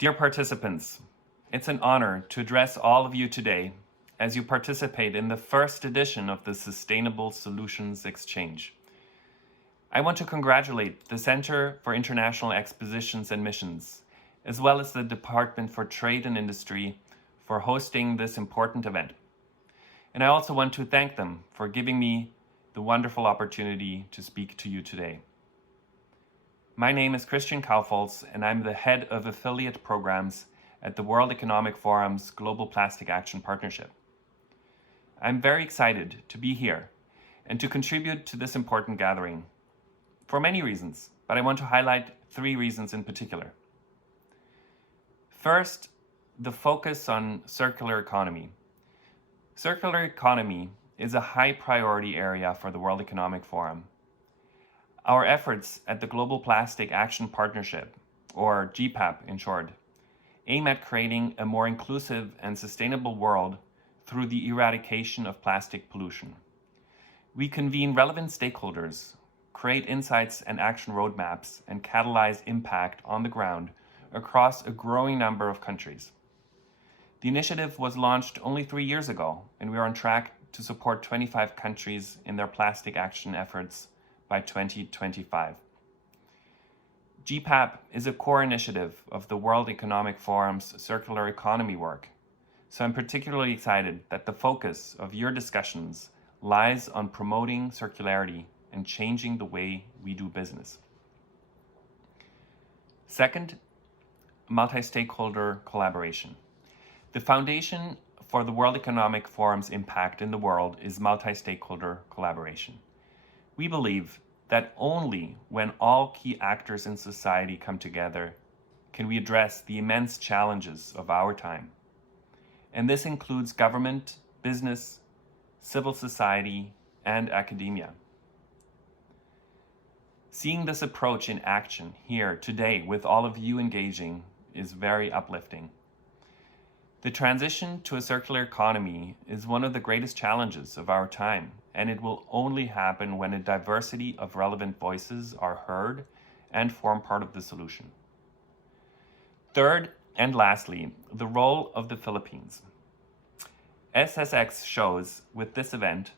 Dear participants, it's an honor to address all of you today as you participate in the first edition of the Sustainable Solutions Exchange. I want to congratulate the Center for International Expositions and Missions, as well as the Department for Trade and Industry for hosting this important event. And I also want to thank them for giving me the wonderful opportunity to speak to you today. My name is Kaufholz, and I'm the head of affiliate programs at the World Economic Forum's Global Plastic Action Partnership. I'm very excited to be here and to contribute to this important gathering for many reasons, but I want to highlight 3 reasons in particular. First, the focus on circular economy. Circular economy is a high priority area for the World Economic Forum. Our efforts at the Global Plastic Action Partnership, or GPAP in short, aim at creating a more inclusive and sustainable world through the eradication of plastic pollution. We convene relevant stakeholders, create insights and action roadmaps, and catalyze impact on the ground across a growing number of countries. The initiative was launched only 3 years ago, and we are on track to support 25 countries in their plastic action efforts by 2025. GPAP is a core initiative of the World Economic Forum's circular economy work, so I'm particularly excited that the focus of your discussions lies on promoting circularity and changing the way we do business. Second, multi-stakeholder collaboration. The foundation for the World Economic Forum's impact in the world is multi-stakeholder collaboration. We believe that only when all key actors in society come together can we address the immense challenges of our time. And this includes government, business, civil society, and academia. Seeing this approach in action here today with all of you engaging is very uplifting. The transition to a circular economy is one of the greatest challenges of our time, and it will only happen when a diversity of relevant voices are heard and form part of the solution. Third, and lastly, the role of the Philippines. SSX shows with this event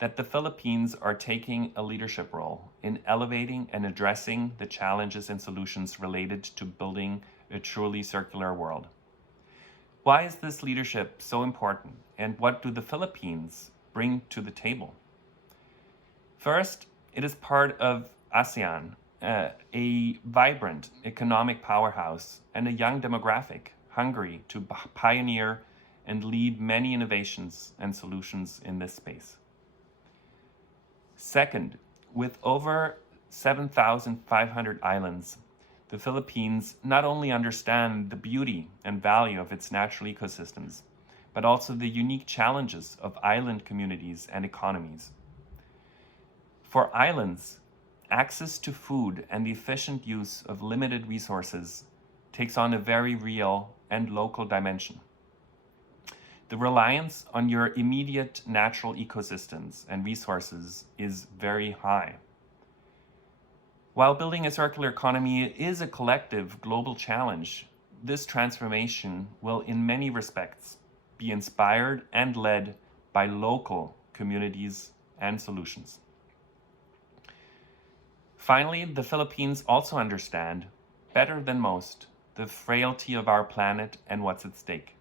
that the Philippines are taking a leadership role in elevating and addressing the challenges and solutions related to building a truly circular world. Why is this leadership so important, and what do the Philippines bring to the table? First, it is part of ASEAN, a vibrant economic powerhouse and a young demographic hungry to pioneer and lead many innovations and solutions in this space. Second, with over 7,500 islands, the Philippines not only understand the beauty and value of its natural ecosystems, but also the unique challenges of island communities and economies. For islands, access to food and the efficient use of limited resources takes on a very real and local dimension. The reliance on your immediate natural ecosystems and resources is very high. While building a circular economy is a collective global challenge, this transformation will in many respects be inspired and led by local communities and solutions. Finally, the Philippines also understand, better than most, the frailty of our planet and what's at stake.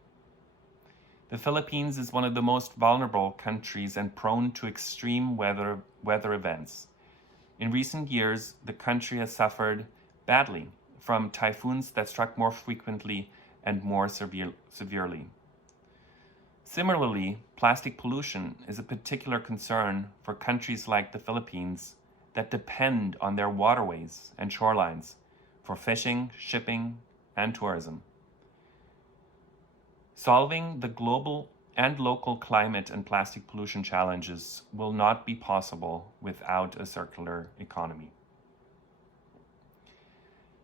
The Philippines is one of the most vulnerable countries and prone to extreme weather events. In recent years, the country has suffered badly from typhoons that struck more frequently and more severely. Similarly, plastic pollution is a particular concern for countries like the Philippines that depend on their waterways and shorelines for fishing, shipping, and tourism. Solving the global and local climate and plastic pollution challenges will not be possible without a circular economy.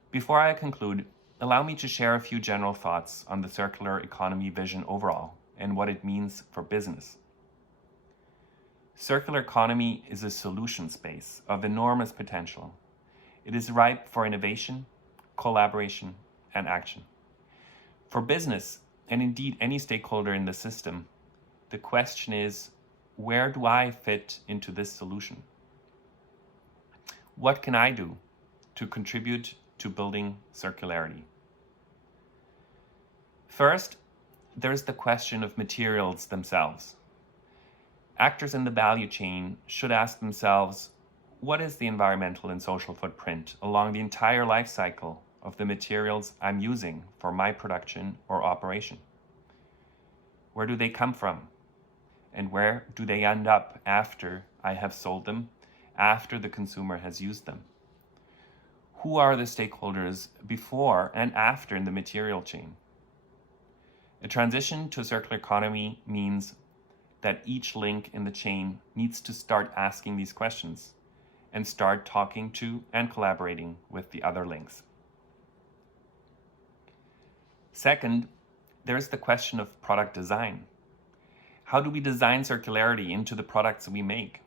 Before I conclude, allow me to share a few general thoughts on the circular economy vision overall and what it means for business. Circular economy is a solution space of enormous potential. It is ripe for innovation, collaboration, and action. For business, and indeed any stakeholder in the system, the question is, where do I fit into this solution? What can I do to contribute to building circularity? First, there's the question of materials themselves. Actors in the value chain should ask themselves, what is the environmental and social footprint along the entire life cycle of the materials I'm using for my production or operation? Where do they come from? And where do they end up after I have sold them, after the consumer has used them? Who are the stakeholders before and after in the material chain? A transition to a circular economy means that each link in the chain needs to start asking these questions and start talking to and collaborating with the other links. Second, there's the question of product design. How do we design circularity into the products we make?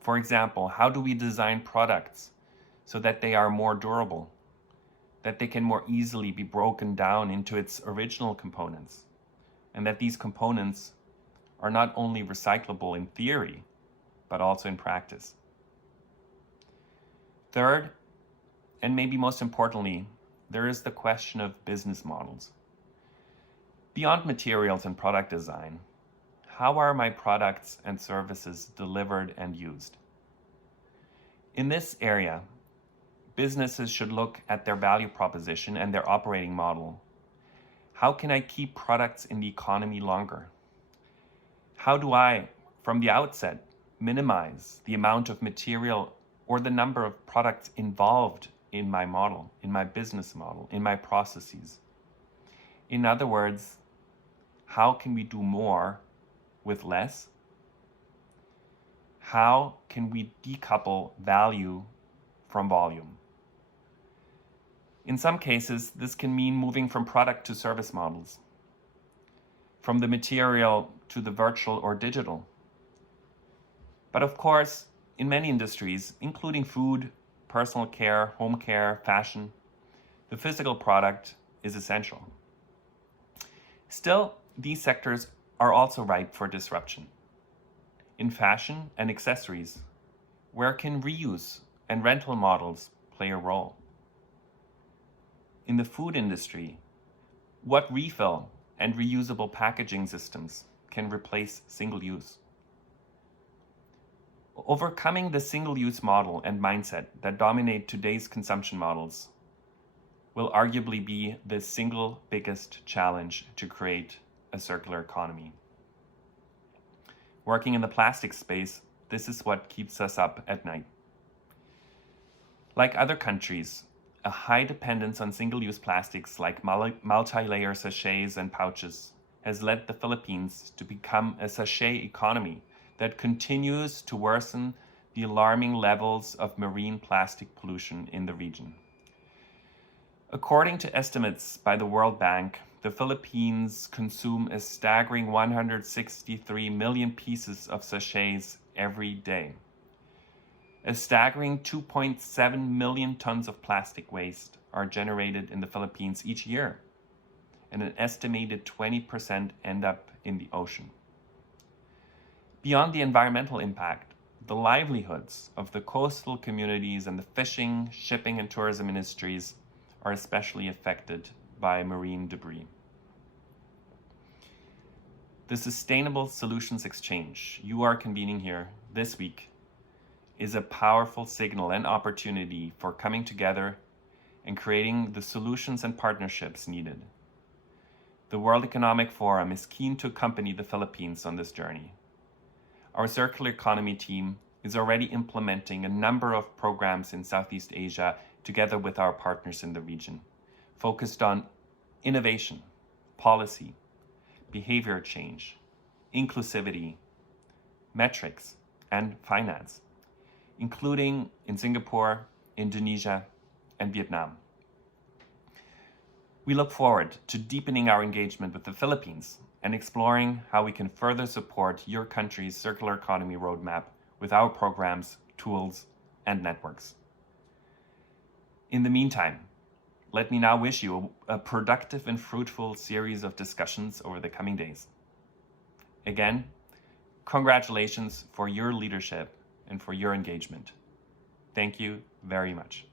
For example, how do we design products so that they are more durable, that they can more easily be broken down into its original components, and that these components are not only recyclable in theory, but also in practice? Third, and maybe most importantly, there is the question of business models. Beyond materials and product design, how are my products and services delivered and used? In this area, businesses should look at their value proposition and their operating model. How can I keep products in the economy longer? How do I, from the outset, minimize the amount of material or the number of products involved in my model, in my business model, in my processes? In other words, how can we do more with less? How can we decouple value from volume? In some cases, this can mean moving from product to service models, from the material to the virtual or digital. But of course, in many industries, including food, personal care, home care, fashion, the physical product is essential. Still, these sectors are also ripe for disruption. In fashion and accessories, where can reuse and rental models play a role? In the food industry, what refill and reusable packaging systems can replace single-use? Overcoming the single-use model and mindset that dominate today's consumption models will arguably be the single biggest challenge to create a circular economy. Working in the plastic space, this is what keeps us up at night. Like other countries, a high dependence on single-use plastics like multi-layer sachets and pouches has led the Philippines to become a sachet economy that continues to worsen the alarming levels of marine plastic pollution in the region. According to estimates by the World Bank, the Philippines consume a staggering 163 million pieces of sachets every day. A staggering 2.7 million tons of plastic waste are generated in the Philippines each year, and an estimated 20% end up in the ocean. Beyond the environmental impact, the livelihoods of the coastal communities and the fishing, shipping, and tourism industries are especially affected by marine debris. The Sustainable Solutions Exchange you are convening here this week is a powerful signal and opportunity for coming together and creating the solutions and partnerships needed. The World Economic Forum is keen to accompany the Philippines on this journey. Our circular economy team is already implementing a number of programs in Southeast Asia together with our partners in the region, focused on innovation, policy, behavior change, inclusivity, metrics, and finance, including in Singapore, Indonesia, and Vietnam. We look forward to deepening our engagement with the Philippines and exploring how we can further support your country's circular economy roadmap with our programs, tools, and networks. In the meantime, let me now wish you a productive and fruitful series of discussions over the coming days. Again, congratulations for your leadership and for your engagement. Thank you very much.